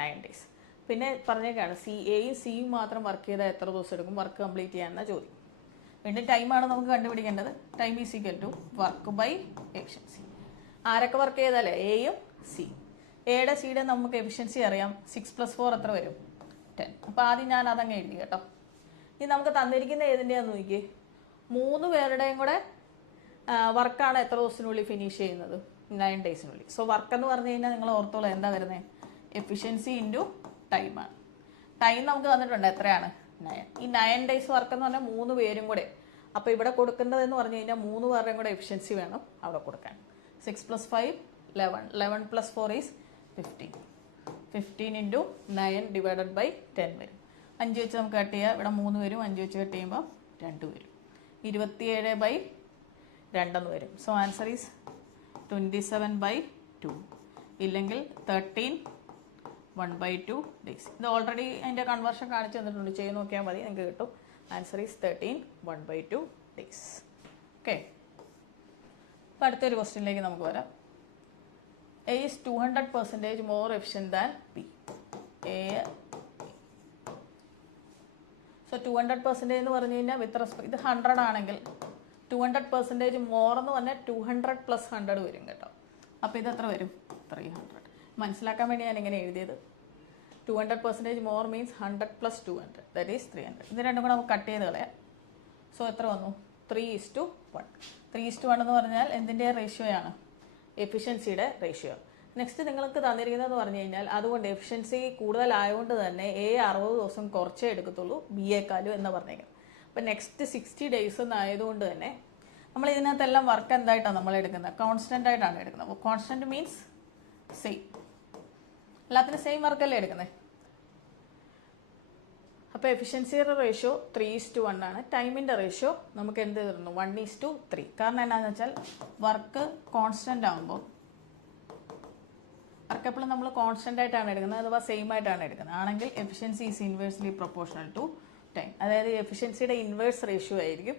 9 days. പിന്നെ പറഞ്ഞേക്കാണ്, എയും സിയും മാത്രം വർക്ക് ചെയ്താൽ എത്ര ദിവസം എടുക്കും വർക്ക് കംപ്ലീറ്റ് ചെയ്യാൻ എന്ന ചോദ്യം. വീണ്ടും ടൈമാണ് നമുക്ക് കണ്ടുപിടിക്കേണ്ടത്. Time is equal to work by efficiency. ആരൊക്കെ വർക്ക് ചെയ്താലേ? എയും സി. എയുടെ സിയുടെ നമുക്ക് എഫിഷ്യൻസി അറിയാം. 6+4 എത്ര വരും? 10. അപ്പോൾ ആദ്യം ഞാൻ അതങ്ങ് എഴുതി കേട്ടോ. ഇനി നമുക്ക് തന്നിരിക്കുന്ന ഏതിൻ്റെയാന്ന് നോക്കിയേ, 3 പേരുടെയും കൂടെ വർക്കാണ് എത്ര ദിവസത്തിനുള്ളിൽ ഫിനിഷ് ചെയ്യുന്നത്? 9 daysനുള്ളിൽ. സോ വർക്ക് എന്ന് പറഞ്ഞു കഴിഞ്ഞാൽ നിങ്ങൾ ഓർത്തോളൂ എന്താ വരുന്നത്? എഫിഷ്യൻസി ഇൻറ്റു ടൈമാണ്. ടൈം നമുക്ക് തന്നിട്ടുണ്ട്, എത്രയാണ്? 9. ഈ 9 days വർക്ക് എന്ന് പറഞ്ഞാൽ 3 പേരും കൂടെ. അപ്പോൾ ഇവിടെ കൊടുക്കേണ്ടതെന്ന് പറഞ്ഞു കഴിഞ്ഞാൽ 3 പേരുടെയും കൂടെ എഫിഷ്യൻസി വേണം അവിടെ കൊടുക്കാൻ. 6+5 11. 11+4 ഈസ് 15. 15 × 9 ഡിവൈഡഡ് ബൈ 10 വരും. 5 വെച്ച് നമുക്ക് കട്ട് ചെയ്യാം. ഇവിടെ 3 വരും. 5 വെച്ച് കട്ട് ചെയ്യുമ്പോൾ 2 വരും. 27/2 എന്ന് വരും. So answer is 27/2. ഇല്ലെങ്കിൽ 13 1/2 days. ഇത് ഓൾറെഡി അതിൻ്റെ കൺവേർഷൻ കാണിച്ചു തന്നിട്ടുണ്ട്, ചെയ്ത് നോക്കിയാൽ മതി, നിങ്ങൾക്ക് കിട്ടും. Answer is 13 1/2 days. ഓക്കെ, അപ്പോൾ അടുത്തൊരു ക്വസ്റ്റ്യനിലേക്ക് നമുക്ക് വരാം. A is 200% more efficient than B. A. So 200% എന്ന് പറഞ്ഞു കഴിഞ്ഞാൽ വിത്ത് റെസ്പെക്ട് ഇത് 100 ആണെങ്കിൽ 200% മോർ എന്ന് പറഞ്ഞാൽ 200 + 100 വരും കേട്ടോ. അപ്പോൾ ഇത് എത്ര വരും? 300. മനസ്സിലാക്കാൻ വേണ്ടി ഞാൻ ഇങ്ങനെ എഴുതിയത്. 200% മോർ മീൻസ് 100 + 200 ദാറ്റ് ഈസ് 300. ഇത് രണ്ടും കൂടെ നമുക്ക് കട്ട് ചെയ്ത് കളയാം. സോ എത്ര വന്നു? 3:1. 3:1 എന്ന് പറഞ്ഞാൽ എന്തിൻ്റെ റേഷ്യോയാണ്? എഫിഷ്യൻസിയുടെ റേഷ്യോ. നെക്സ്റ്റ് നിങ്ങൾക്ക് തന്നിരിക്കുന്നതെന്ന് പറഞ്ഞു കഴിഞ്ഞാൽ, അതുകൊണ്ട് എഫിഷ്യൻസി കൂടുതലായതുകൊണ്ട് തന്നെ A 60 ദിവസം കുറച്ചേ എടുക്കത്തുള്ളൂ ബിയേക്കാളും എന്ന് പറഞ്ഞേക്കാം. അപ്പോൾ നെക്സ്റ്റ് 60 days എന്നായതുകൊണ്ട് തന്നെ നമ്മൾ ഇതിനകത്തെല്ലാം വർക്ക് എന്തായിട്ടാണ് നമ്മൾ എടുക്കുന്നത്? കോൺസ്റ്റൻ്റ് ആയിട്ടാണ് എടുക്കുന്നത്. അപ്പോൾ കോൺസ്റ്റൻ്റ് മീൻസ് സെയിം, എല്ലാത്തിനും സെയിം വർക്കല്ലേ എടുക്കുന്നത്. അപ്പോൾ എഫിഷ്യൻസിയുടെ റേഷ്യോ 3:1 ആണ്. ടൈമിൻ്റെ റേഷ്യോ നമുക്ക് എന്ത് തരുന്നു? 1:3. കാരണം എന്താണെന്ന് വെച്ചാൽ വർക്ക് കോൺസ്റ്റൻ്റ് ആകുമ്പോൾ വർക്ക് എപ്പോഴും നമ്മൾ കോൺസ്റ്റൻ്റ് ആയിട്ടാണ് എടുക്കുന്നത്, അഥവാ സെയിം ആയിട്ടാണ് എടുക്കുന്നത് ആണെങ്കിൽ efficiency is inversely proportional to time. അതായത് എഫിഷ്യൻസിയുടെ ഇൻവേഴ്സ് റേഷ്യോ ആയിരിക്കും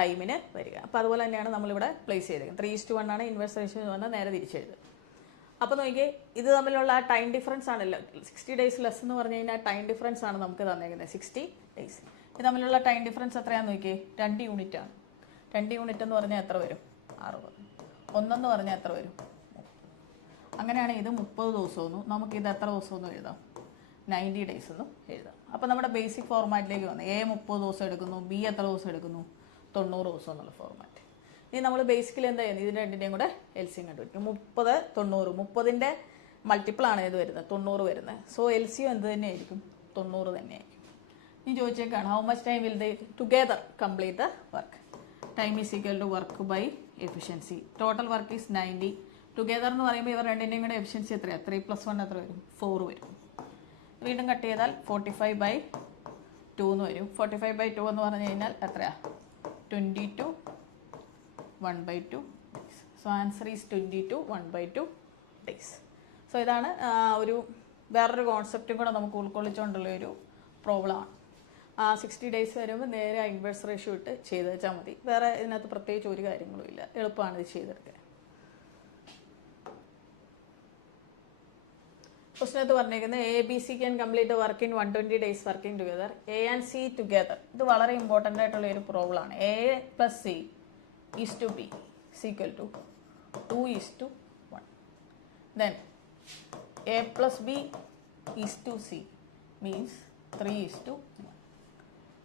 ടൈമിന് വരിക. അപ്പോൾ അതുപോലെ തന്നെയാണ് നമ്മളിവിടെ പ്ലേസ് ചെയ്തിരിക്കുന്നത്. 3:1 ആണ് ഇൻവേഴ്സ് റേഷ്യോ എന്ന് പറഞ്ഞാൽ നേരെ തിരിച്ചെഴുതുക. അപ്പോൾ നോക്കിയേ, ഇത് തമ്മിലുള്ള ആ ടൈം ഡിഫറൻസ് ആണല്ലോ 60 days ലെസ് എന്ന് പറഞ്ഞു കഴിഞ്ഞാൽ ടൈം ഡിഫറൻസ് ആണ് നമുക്ക് തന്നേക്കുന്നത് 60 days. ഇത് തമ്മിലുള്ള ടൈം ഡിഫറൻസ് എത്രയാണെന്ന് നോക്കിയേ, 2 യൂണിറ്റ് ആണ്. 2 യൂണിറ്റ് എന്ന് പറഞ്ഞാൽ എത്ര വരും? 60. 1 എന്ന് പറഞ്ഞാൽ എത്ര വരും? 30. അങ്ങനെയാണ് ഇത് 30 ദിവസമെന്നും നമുക്കിത് എത്ര ദിവസമെന്നും എഴുതാം? 90 days എന്നും എഴുതാം. അപ്പോൾ നമ്മുടെ ബേസിക് ഫോർമാറ്റിലേക്ക് വന്നു. A 30 ദിവസം എടുക്കുന്നു, B എത്ര ദിവസം എടുക്കുന്നു? 90 ദിവസം എന്നുള്ള ഫോർമാറ്റ്. ഇനി നമ്മൾ ബേസിക്കലി എന്താ ചെയ്യുന്നത്? ഇതിൻ്റെ രണ്ടിൻ്റെയും കൂടെ LCM കണ്ടുപിടിക്കും. 30 90. 30ൻ്റെ മൾട്ടിപ്പിളാണ് ഇത് വരുന്നത്, 90 വരുന്നത്. സോ LCM എന്ത് തന്നെയായിരിക്കും? 90 തന്നെയായിരിക്കും. ഇനി ചോദിച്ചേക്കാണ്, how much time will they together complete the work? Time is equal to work by efficiency. Total work is 90. Together എന്ന് പറയുമ്പോൾ ഇവർ രണ്ടിൻ്റെയും കൂടെ എഫിഷ്യൻസി എത്രയാണ്? 3+1 എത്ര വരും? 4 വരും. വീണ്ടും കട്ട് ചെയ്താൽ 45/2 എന്ന് വരും. 45/2 എന്ന് പറഞ്ഞു കഴിഞ്ഞാൽ എത്രയാണ്? 22 1/2 days. So answer is 22 1/2 days. So ഇതാണ് ഒരു വേറൊരു കോൺസെപ്റ്റും കൂടെ നമുക്ക് ഉൾക്കൊള്ളിച്ചുകൊണ്ടുള്ള ഒരു പ്രോബ്ലമാണ്. 60 days വരുമ്പോൾ നേരെ ഇൻവേഴ്സ് റേഷ്യോ ഇട്ട് ചെയ്ത് വെച്ചാൽ മതി. വേറെ ഇതിനകത്ത് പ്രത്യേകിച്ച് ഒരു കാര്യങ്ങളും ഇല്ല, എളുപ്പമാണ് ഇത് ചെയ്തെടുക്കാൻ. ക്വസ്റ്റിനകത്ത് പറഞ്ഞേക്കുന്നത് A B C can complete work in 120 days working together. A and C together. ഇത് വളരെ ഇമ്പോർട്ടൻ്റ് ആയിട്ടുള്ള ഒരു പ്രോബ്ലം ആണ്. A plus C is to B equal to 2:1. Then A plus B is to C means 3:1.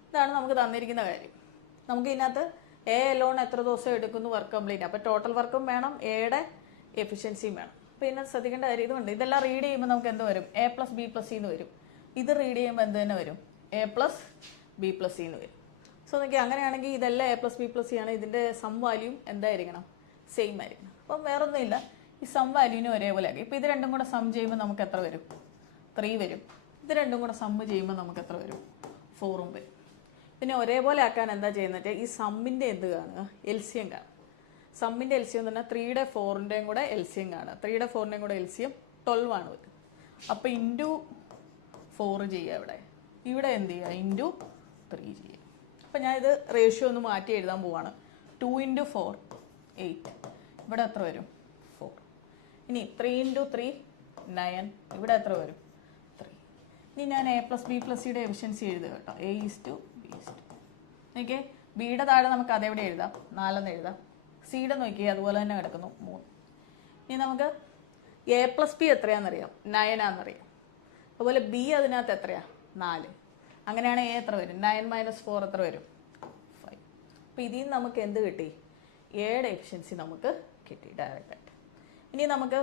ഇതാണ് നമുക്ക് തന്നിരിക്കുന്ന കാര്യം. നമുക്ക് ഇതിനകത്ത് എ എലോൺ എത്ര ദിവസം എടുക്കുന്നു വർക്ക് കംപ്ലീറ്റ്. അപ്പോൾ ടോട്ടൽ വർക്കും വേണം, എയുടെ എഫിഷ്യൻസിയും വേണം. അപ്പോൾ ഇതിനകത്ത് ശ്രദ്ധിക്കേണ്ട കാര്യം ഇതുണ്ട്. ഇതെല്ലാം റീഡ് ചെയ്യുമ്പോൾ നമുക്ക് എന്ത് വരും? A plus B plus C എന്ന് വരും. ഇത് റീഡ് ചെയ്യുമ്പോൾ എന്ത് തന്നെ വരും? A plus B plus C എന്ന് വരും. സോ നോക്കി അങ്ങനെയാണെങ്കിൽ ഇതെല്ലാം A plus B plus C ആണ്. ഇതിൻ്റെ സം വാല്യൂം എന്തായിരിക്കണം? സെയിം ആയിരിക്കണം. അപ്പം വേറൊന്നുമില്ല, ഈ സം വാല്യൂവിനും ഒരേപോലെ ആക്കി. ഇപ്പോൾ ഇത് രണ്ടും കൂടെ സം ചെയ്യുമ്പോൾ നമുക്ക് എത്ര വരും? 3 വരും. ഇത് രണ്ടും കൂടെ സം ചെയ്യുമ്പോൾ നമുക്ക് എത്ര വരും? 4 വരും. പിന്നെ ഒരേപോലെ ആക്കാൻ എന്താ ചെയ്യുന്നത്? ഈ സമ്മിൻ്റെ എന്ത് കാണുക? LCM കാണുക. സമ്മിൻ്റെ LCM എന്ന് പറഞ്ഞാൽ 3യുടെ 4ൻ്റെയും കൂടെ LCM കാണുക. 3യുടെ 4ൻ്റെയും കൂടെ LCM 12 ആണ് വരും. അപ്പോൾ ഇൻറ്റു 4 ചെയ്യുക. ഇവിടെ എന്ത് ചെയ്യുക? ഇൻറ്റു 3 ചെയ്യുക. അപ്പോൾ ഞാൻ ഇത് റേഷ്യോ ഒന്ന് മാറ്റി എഴുതാൻ പോവാണ്. 2 × 4 8. ഇവിടെ എത്ര വരും? 4. ഇനി 3 × 3 9. ഇവിടെ എത്ര വരും? 3. ഇനി ഞാൻ എ പ്ലസ് ബി പ്ലസ് സിയുടെ എഫിഷ്യൻസി എഴുതുക കേട്ടോ. A:2 B:2. ഓക്കെ, ബിയുടെ താഴെ നമുക്ക് അതെവിടെ എഴുതാം? 4 എന്ന് എഴുതാം. സിയുടെ നോക്കിയാൽ അതുപോലെ തന്നെ കിടക്കുന്നു 3. ഇനി നമുക്ക് എ പ്ലസ് ബി എത്രയാണെന്നറിയാം? 9 ആണെന്നറിയാം. അതുപോലെ ബി അതിനകത്ത് എത്രയാണ്? 4. അങ്ങനെയാണ് എ എത്ര വരും? 9 - 4 എത്ര വരും? 5. അപ്പോൾ ഇതിൽ നിന്ന് നമുക്ക് എന്ത് കിട്ടി? എയുടെ എഫിഷ്യൻസി നമുക്ക് കിട്ടി ഡയറക്റ്റായിട്ട്. ഇനി നമുക്ക്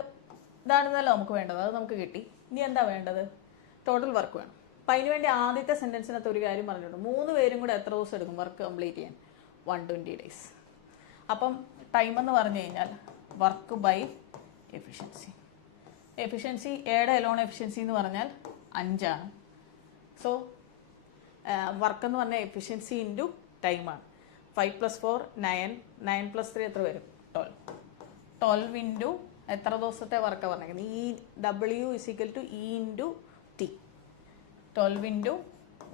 ഇതാണെന്നല്ലോ നമുക്ക് വേണ്ടത്, അത് നമുക്ക് കിട്ടി. ഇനി എന്താ വേണ്ടത്? ടോട്ടൽ വർക്ക് വേണം. അപ്പം അതിന് വേണ്ടി ആദ്യത്തെ സെൻറ്റൻസിനകത്ത് ഒരു കാര്യം പറഞ്ഞിട്ടുണ്ട്. 3 പേരും കൂടെ എത്ര ദിവസം എടുക്കും വർക്ക് കംപ്ലീറ്റ് ചെയ്യാൻ? 120 ഡേയ്സ്. അപ്പം ടൈം എന്ന് പറഞ്ഞു കഴിഞ്ഞാൽ വർക്ക് ബൈ എഫിഷ്യൻസി. എഫിഷ്യൻസി എയുടെ എലോൺ എഫിഷ്യൻസി എന്ന് പറഞ്ഞാൽ 5 ആണ്. സോ വർക്ക് എന്ന് പറഞ്ഞാൽ എഫിഷ്യൻസി ഇൻറ്റു ടൈമാണ്. 5 + 4 9. 9 + 3 എത്ര വരും? 12. 12 ഇൻറ്റു എത്ര ദിവസത്തെ വർക്കാണ് പറഞ്ഞേക്കുന്നത്? ഈ W = E × T. 12 ഇൻറ്റു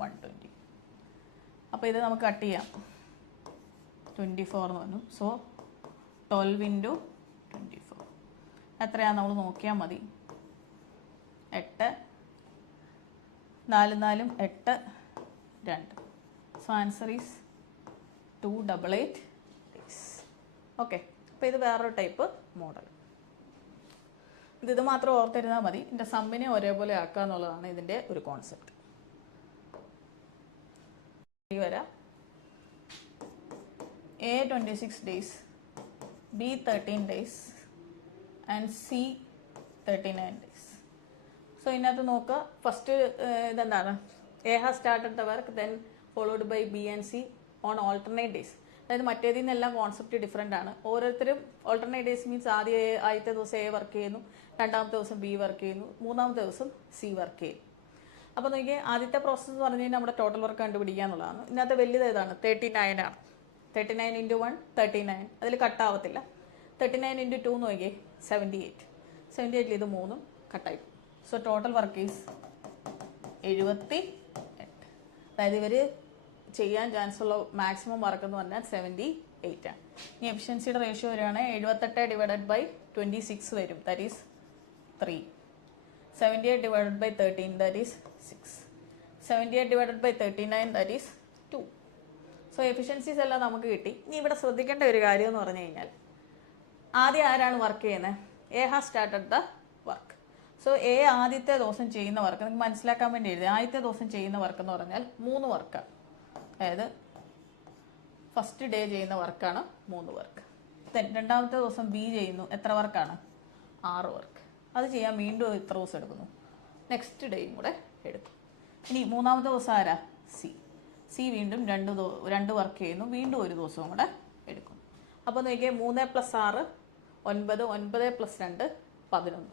120. അപ്പോൾ ഇത് നമുക്ക് കട്ട് ചെയ്യാം. 24 എന്ന് പറഞ്ഞു. സോ 12 ഇൻറ്റു 24 എത്രയാണെന്ന് നമ്മൾ നോക്കിയാൽ മതി. 8 4 4 8 2. So answer is 288 days. Okay, അപ്പോൾ ഇത് വേറൊരു ടൈപ്പ് മോഡൽ. ഇത് മാത്രം ഓർത്തിരുന്നാൽ മതി. ഇതിൻ്റെ സമ്മിനെ ഒരേപോലെ ആക്കുക എന്നുള്ളതാണ് ഇതിൻ്റെ ഒരു കോൺസെപ്റ്റ്. വരാം. A 26 days, B 13 days and C 39 days. So ഇതിനകത്ത് നോക്കുക. ഫസ്റ്റ് ഇതെന്താണ്? A has started the work, then followed by B and C on alternate days. അതായത് മറ്റേതിൽ നിന്നെല്ലാം കോൺസെപ്റ്റ് ഡിഫറെൻ്റ് ആണ്. ഓരോരുത്തരും ഓൾട്ടർനേറ്റ് ഡേയ്സ് മീൻസ് ആദ്യത്തെ ദിവസം A വർക്ക് ചെയ്യുന്നു, രണ്ടാമത്തെ ദിവസം B വർക്ക് ചെയ്യുന്നു, മൂന്നാമത്തെ ദിവസം C വർക്ക് ചെയ്യുന്നു. അപ്പോൾ നോക്കിയാൽ ആദ്യത്തെ പ്രോസസ്സ് എന്ന് പറഞ്ഞു കഴിഞ്ഞാൽ നമ്മുടെ ടോട്ടൽ വർക്ക് കണ്ടുപിടിക്കുക എന്നുള്ളതാണ്. ഇതിനകത്ത് വലുത് ഏതാണ്? 39 ആണ്. 39 × 1 39. അതിൽ കട്ടാവത്തില്ല. 39 × 2 നോക്കിയേ 78. 78 ഇത് 3 കട്ടായി. So total work is 78. അതായത് ഇവർ ചെയ്യാൻ ചാൻസ് ഉള്ള മാക്സിമം വർക്ക് എന്ന് പറഞ്ഞാൽ 78 ആണ്. ഇനി എഫിഷ്യൻസിയുടെ റേഷ്യോ വരികയാണ് 78 / 26 വരും. That is 3. 78 / 13 that is 6. 78 / 39 that is 2. So efficiencies എല്ലാം നമുക്ക് കിട്ടി. ഇനി ഇവിടെ ശ്രദ്ധിക്കേണ്ട ഒരു കാര്യം എന്ന് പറഞ്ഞു കഴിഞ്ഞാൽ ആദ്യം ആരാണ് വർക്ക് ചെയ്യുന്നത്? A has started the work. So A ആദ്യത്തെ ദിവസം ചെയ്യുന്ന വർക്ക് നിങ്ങൾക്ക് മനസ്സിലാക്കാൻ വേണ്ടി എഴുതി. ആദ്യത്തെ ദിവസം ചെയ്യുന്ന വർക്ക് എന്ന് പറഞ്ഞാൽ 3 വർക്കാണ്. അതായത് ഫസ്റ്റ് ഡേ ചെയ്യുന്ന വർക്കാണ് 3 വർക്ക്. രണ്ടാമത്തെ ദിവസം ബി ചെയ്യുന്നു. എത്ര വർക്കാണ്? 6 വർക്ക്. അത് ചെയ്യാൻ വീണ്ടും എത്ര ദിവസം എടുക്കുന്നു? നെക്സ്റ്റ് ഡേയും കൂടെ എടുക്കും. ഇനി മൂന്നാമത്തെ ദിവസം ആരാ? സി വീണ്ടും 2 വർക്ക് ചെയ്യുന്നു. വീണ്ടും ഒരു ദിവസവും കൂടെ എടുക്കും. അപ്പോൾ നോക്കിയാൽ 3 + 6 9. 9 + 2 11.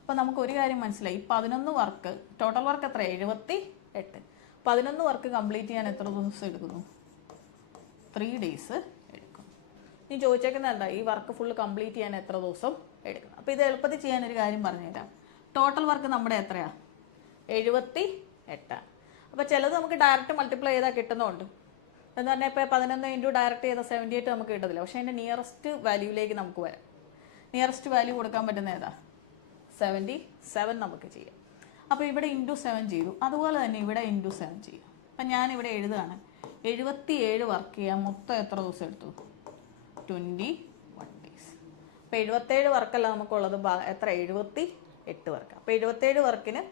അപ്പോൾ നമുക്ക് ഒരു കാര്യം മനസ്സിലായി. 11 വർക്ക് ടോട്ടൽ വർക്ക് എത്ര? 78. 11 വർക്ക് കംപ്ലീറ്റ് ചെയ്യാൻ എത്ര ദിവസം എടുക്കുന്നു? 3 ഡേയ്സ് എടുക്കും. ഇനി ചോദിച്ചേക്കുന്നത് എന്താ? ഈ വർക്ക് ഫുള്ള് കംപ്ലീറ്റ് ചെയ്യാൻ എത്ര ദിവസം എടുക്കണം? അപ്പോൾ ഇത് എളുപ്പത്തിൽ ചെയ്യാൻ ഒരു കാര്യം പറഞ്ഞുതരാം. ടോട്ടൽ വർക്ക് നമ്മുടെ എത്രയാണ്? 78. അപ്പോൾ ചിലത് നമുക്ക് ഡയറക്റ്റ് മൾട്ടിപ്ലൈ ചെയ്താൽ കിട്ടുന്നുണ്ട്. എന്ന് പറഞ്ഞാൽ ഇപ്പോൾ 11 × ഡയറക്റ്റ് ചെയ്താൽ 78 നമുക്ക് കിട്ടത്തില്ല. പക്ഷേ അതിൻ്റെ നിയറസ്റ്റ് വാല്യൂയിലേക്ക് നമുക്ക് വരാം. നിയറസ്റ്റ് വാല്യൂ കൊടുക്കാൻ പറ്റുന്ന ഏതാ? 77 നമുക്ക് ചെയ്യാം. അപ്പോൾ ഇവിടെ *7 ചെയ്തു. അതുപോലെ തന്നെ ഇവിടെ *7 ചെയ്യും. അപ്പം ഞാനിവിടെ എഴുതുകയാണ് 77 വർക്ക് ചെയ്യാൻ മൊത്തം എത്ര ദിവസം എടുത്തു? 21 ഡേയ്സ്. അപ്പോൾ 77 വർക്കല്ല നമുക്കുള്ളത്, എത്ര? 78 വർക്ക്. അപ്പോൾ 77 വർക്കിന്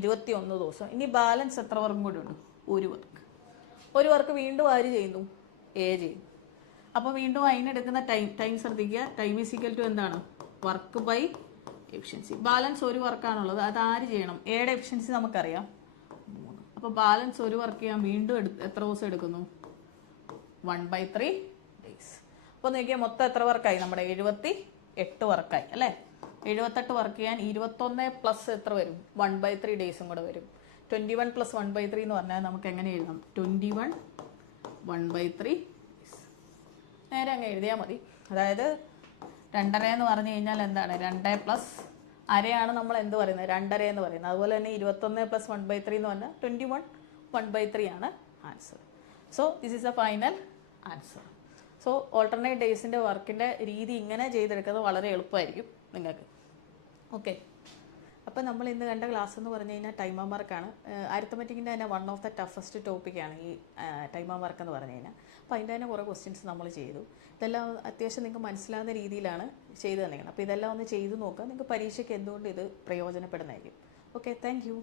21 ദിവസം. ഇനി ബാലൻസ് എത്ര വർക്കും കൂടി ഉണ്ട്? ഒരു വർക്ക് വീണ്ടും ആര് ചെയ്യുന്നു? എ ചെയ്യുന്നു. അപ്പോൾ വീണ്ടും അതിനെടുക്കുന്ന ടൈം ശ്രദ്ധിക്കുക. ടൈം ഈസ് ഈക്വൽ ടു എന്താണ്? Work by efficiency. ബാലൻസ് ഒരു വർക്കാണുള്ളത്, അത് ആര് ചെയ്യണം? എയുടെ എഫിഷ്യൻസി നമുക്കറിയാം 3. അപ്പോൾ ബാലൻസ് ഒരു വർക്ക് ചെയ്യാൻ വീണ്ടും എത്ര ദിവസം എടുക്കുന്നു? 1/3 ഡേയ്സ്. അപ്പോൾ നോക്കിയാൽ മൊത്തം എത്ര വർക്കായി? നമ്മുടെ 78 വർക്കായി അല്ലേ? 78 വർക്ക് ചെയ്യാൻ 21 പ്ലസ് എത്ര വരും? 1/3 ഡേയ്സും കൂടെ വരും. 21 പ്ലസ് 1/3 എന്ന് പറഞ്ഞാൽ നമുക്ക് എങ്ങനെ എഴുതാം? 21 1/3 നേരെ അങ്ങ് എഴുതിയാൽ മതി. അതായത് 2.5 എന്ന് പറഞ്ഞു കഴിഞ്ഞാൽ എന്താണ്? 2 പ്ലസ് അരയാണ് നമ്മൾ എന്ത് പറയുന്നത്? 2.5 എന്ന് പറയുന്നത്. അതുപോലെ തന്നെ 21 പ്ലസ് 1/3 എന്ന് പറഞ്ഞാൽ 21 1/3 ആണ് answer. So this is a final answer. So alternate ഡേയ്സിൻ്റെ വർക്കിൻ്റെ രീതി ഇങ്ങനെ ചെയ്തെടുക്കുന്നത് വളരെ എളുപ്പമായിരിക്കും നിങ്ങൾക്ക്. ഓക്കെ, അപ്പോൾ നമ്മൾ ഇന്ന് കണ്ട ക്ലാസ് എന്ന് പറഞ്ഞു കഴിഞ്ഞാൽ ടൈമർ വർക്കാണ്. അരിത്തമെറ്റിക്കിൻ്റെ തന്നെ വൺ ഓഫ് ദ ടഫസ്റ്റ് ടോപ്പിക്കാണ് ഈ ടൈമർ വർക്ക് എന്ന് പറഞ്ഞു കഴിഞ്ഞാൽ. അപ്പോൾ അതിൻ്റെ തന്നെ കുറേ ക്വസ്റ്റ്യൻസ് നമ്മൾ ചെയ്തു. ഇതെല്ലാം അത്യാവശ്യം നിങ്ങൾക്ക് മനസ്സിലാവുന്ന രീതിയിലാണ് ചെയ്തു തന്നിരിക്കുന്നത്. അപ്പോൾ ഇതെല്ലാം ഒന്ന് ചെയ്ത് നോക്കുക. നിങ്ങൾക്ക് പരീക്ഷയ്ക്ക് എന്തുകൊണ്ട് ഇത് പ്രയോജനപ്പെടുന്നതായിരിക്കും. Okay, thank you.